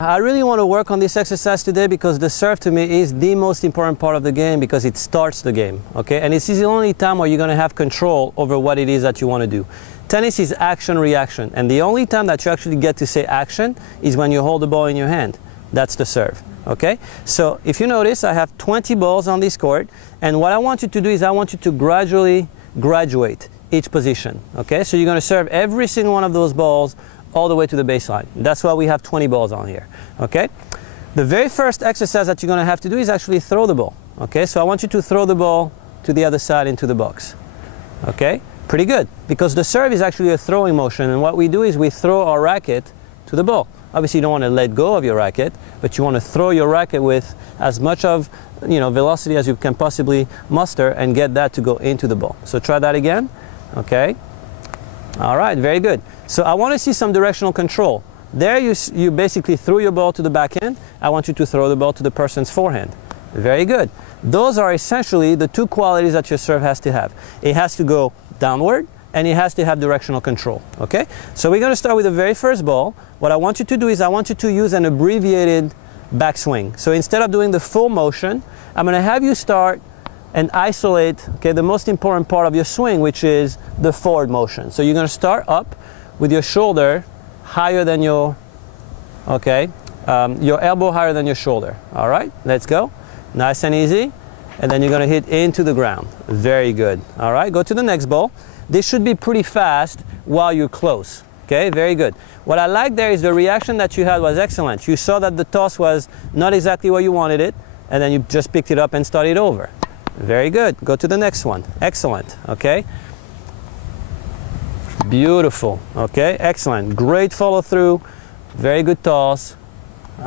I really want to work on this exercise today because the serve to me is the most important part of the game because it starts the game, okay? And this is the only time where you're going to have control over what it is that you want to do. Tennis is action-reaction, and the only time that you actually get to say action is when you hold the ball in your hand. That's the serve, okay? So if you notice, I have 20 balls on this court, and what I want you to do is I want you to gradually graduate each position, okay? So you're going to serve every single one of those balls all the way to the baseline. That's why we have 20 balls on here, okay? The very first exercise that you're going to have to do is actually throw the ball, okay? So I want you to throw the ball to the other side into the box, okay? Pretty good, because the serve is actually a throwing motion, and what we do is we throw our racket to the ball. Obviously, you don't want to let go of your racket, but you want to throw your racket with as much of, velocity as you can possibly muster and get that to go into the ball. So try that again, okay? All right, very good. So I want to see some directional control. There you basically threw your ball to the backhand. I want you to throw the ball to the person's forehand. Very good. Those are essentially the two qualities that your serve has to have. It has to go downward and it has to have directional control, okay? So we're going to start with the very first ball. What I want you to do is I want you to use an abbreviated backswing. So instead of doing the full motion, I'm going to have you start and isolate, okay, the most important part of your swing, which is the forward motion. So you're going to start up with your shoulder higher than your elbow higher than your shoulder. All right, let's go. Nice and easy. And then you're going to hit into the ground. Very good. All right, go to the next ball. This should be pretty fast while you're close. Okay, very good. What I like there is the reaction that you had was excellent. You saw that the toss was not exactly where you wanted it, and then you just picked it up and started over. Very good. Go to the next one. Excellent. Okay. Beautiful. Okay. Excellent. Great follow through. Very good toss.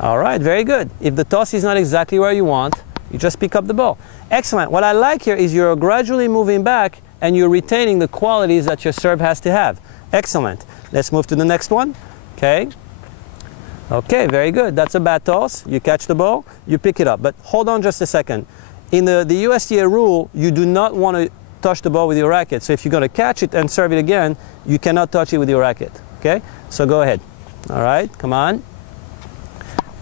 All right. Very good. If the toss is not exactly where you want, you just pick up the ball. Excellent. What I like here is you're gradually moving back and you're retaining the qualities that your serve has to have. Excellent. Let's move to the next one. Okay. Okay. Very good. That's a bad toss. You catch the ball, you pick it up. But hold on just a second. In the USTA rule, you do not want to touch the ball with your racket. So if you're going to catch it and serve it again, you cannot touch it with your racket. Okay? So go ahead. All right, come on.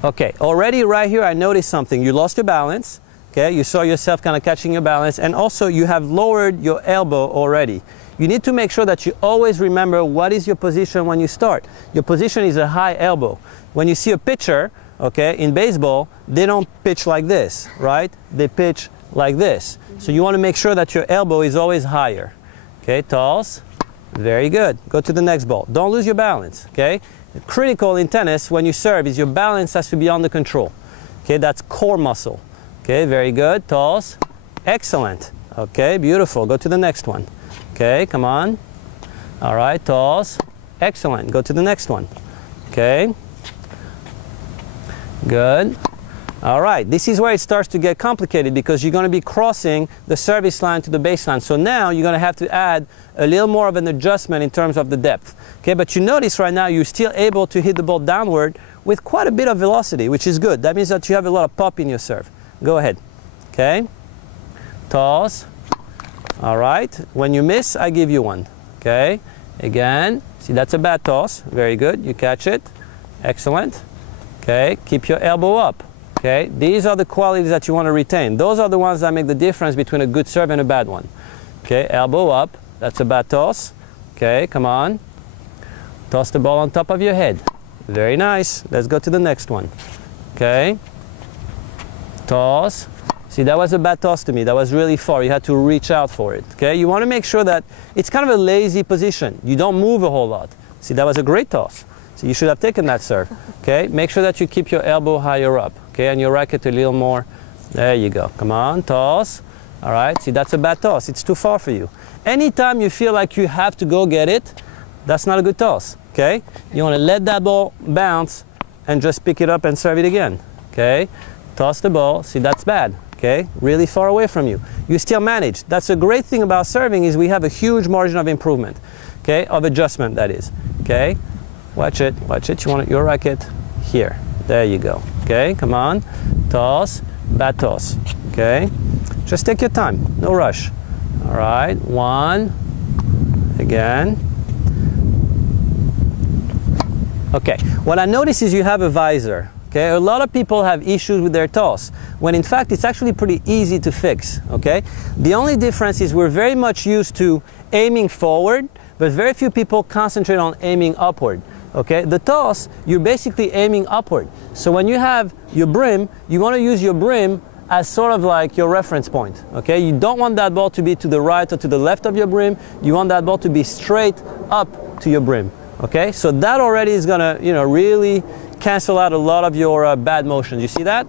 Okay, already right here I noticed something. You lost your balance. Okay, you saw yourself kind of catching your balance, and also you have lowered your elbow already. You need to make sure that you always remember what is your position when you start. Your position is a high elbow. When you see a pitcher, okay, in baseball, they don't pitch like this, right? They pitch like this. So you want to make sure that your elbow is always higher. Okay, toss. Very good. Go to the next ball. Don't lose your balance, okay? Critical in tennis when you serve is your balance has to be under control. Okay, that's core muscle. Okay, very good. Toss. Excellent. Okay, beautiful. Go to the next one. Okay, come on. All right, toss. Excellent. Go to the next one. Okay. Good. All right, this is where it starts to get complicated because you're going to be crossing the service line to the baseline. So now you're going to have to add a little more of an adjustment in terms of the depth. Okay, but you notice right now you're still able to hit the ball downward with quite a bit of velocity, which is good. That means that you have a lot of pop in your serve. Go ahead. Okay. Toss. All right. When you miss, I give you one. Okay. Again. See, that's a bad toss. Very good. You catch it. Excellent. Okay, keep your elbow up. Okay, these are the qualities that you want to retain. Those are the ones that make the difference between a good serve and a bad one. Okay, elbow up. That's a bad toss. Okay, come on. Toss the ball on top of your head. Very nice. Let's go to the next one. Okay. Toss. See, that was a bad toss to me. That was really far. You had to reach out for it. Okay, you want to make sure that it's kind of a lazy position. You don't move a whole lot. See, that was a great toss. So you should have taken that serve. Okay, make sure that you keep your elbow higher up. Okay, and your racket a little more. There you go. Come on, toss. All right, see, that's a bad toss. It's too far for you. Anytime you feel like you have to go get it, that's not a good toss. Okay, you want to let that ball bounce and just pick it up and serve it again. Okay, toss the ball. See, that's bad. Okay, really far away from you. You still manage. That's a great thing about serving is we have a huge margin of improvement. Okay, of adjustment, that is. Okay. Watch it, watch it. You want your racket here. There you go. Okay, come on. Toss, bad toss. Okay, just take your time. No rush. All right, 1, again. Okay, what I notice is you have a visor. Okay, a lot of people have issues with their toss, when in fact it's actually pretty easy to fix. Okay, the only difference is we're very much used to aiming forward, but very few people concentrate on aiming upward. Okay, the toss, you're basically aiming upward. So when you have your brim, you want to use your brim as sort of like your reference point. Okay, you don't want that ball to be to the right or to the left of your brim. You want that ball to be straight up to your brim. Okay, so that already is gonna, really cancel out a lot of your bad motions. You see that?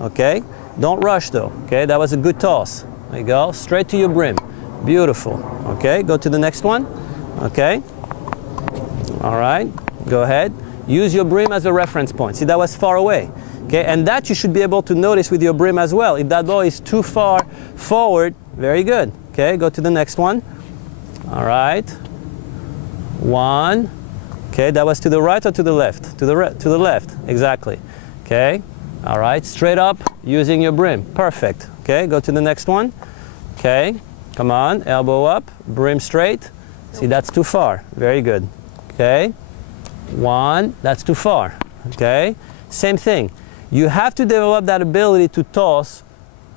Okay, don't rush though. Okay, that was a good toss. There you go, straight to your brim. Beautiful. Okay, go to the next one. Okay, all right, go ahead. Use your brim as a reference point. See, that was far away. Okay, and that you should be able to notice with your brim as well. If that ball is too far forward, very good. Okay, go to the next one. All right, 1. Okay, that was to the right or to the left? To the left, exactly. Okay, all right, straight up using your brim. Perfect. Okay, go to the next one. Okay, come on, elbow up, brim straight. See, that's too far. Very good. Okay, 1, that's too far. Okay, same thing. You have to develop that ability to toss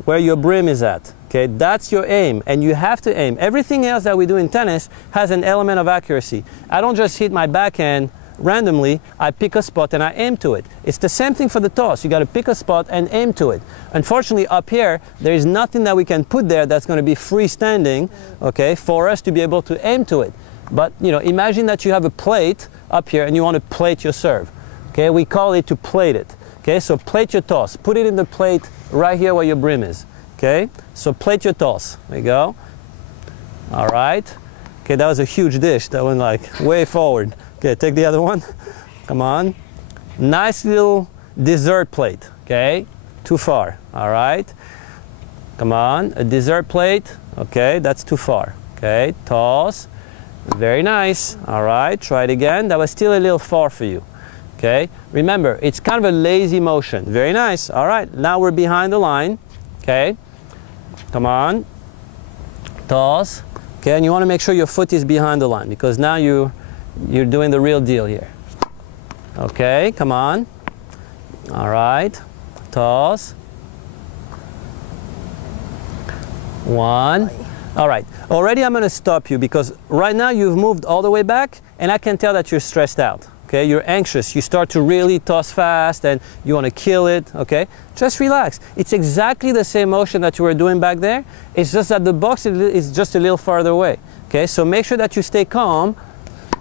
where your brim is at. Okay, that's your aim, and you have to aim. Everything else that we do in tennis has an element of accuracy. I don't just hit my backhand randomly, I pick a spot and I aim to it. It's the same thing for the toss. You got to pick a spot and aim to it. Unfortunately, up here, there is nothing that we can put there that's going to be freestanding, okay, for us to be able to aim to it. But, imagine that you have a plate up here and you want to plate your serve. Okay, we call it to plate it. Okay, so plate your toss. Put it in the plate right here where your brim is. Okay, so plate your toss. There you go. All right. Okay, that was a huge dish. That went like way forward. Okay, take the other one. Come on. Nice little dessert plate. Okay, too far. All right. Come on, a dessert plate. Okay, that's too far. Okay, toss. Very nice. All right, try it again. That was still a little far for you. Okay, remember, it's kind of a lazy motion. Very nice. All right, now we're behind the line. Okay. Come on, toss. Okay, and you want to make sure your foot is behind the line because now you're doing the real deal here. Okay, come on. All right, toss. 1. All right, already I'm going to stop you because right now you've moved all the way back and I can tell that you're stressed out. Okay, you're anxious, you start to really toss fast and you want to kill it, okay? Just relax. It's exactly the same motion that you were doing back there. It's just that the box is just a little farther away, okay? So make sure that you stay calm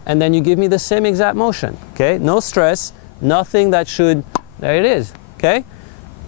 and then you give me the same exact motion, okay? No stress, nothing that should, there it is, okay?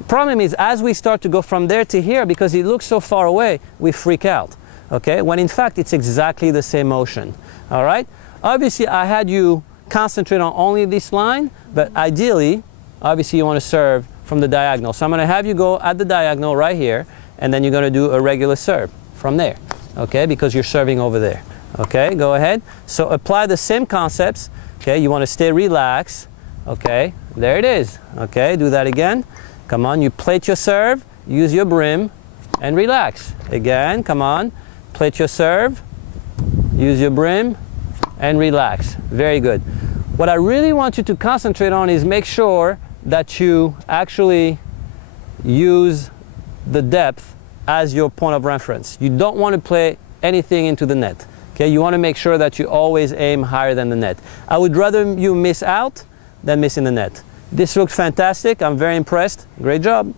Problem is, as we start to go from there to here, because it looks so far away, we freak out, okay? When in fact, it's exactly the same motion, all right? Obviously, I had you concentrate on only this line, but ideally, obviously you want to serve from the diagonal. So I'm going to have you go at the diagonal right here, and then you're going to do a regular serve from there, okay, because you're serving over there. Okay, go ahead. So apply the same concepts. Okay, you want to stay relaxed. Okay, there it is. Okay, do that again. Come on, you plate your serve, use your brim, and relax. Again, come on, plate your serve, use your brim, and relax. Very good. What I really want you to concentrate on is make sure that you actually use the depth as your point of reference. You don't want to play anything into the net. Okay, you want to make sure that you always aim higher than the net. I would rather you miss out than miss in the net. This looked fantastic. I'm very impressed. Great job.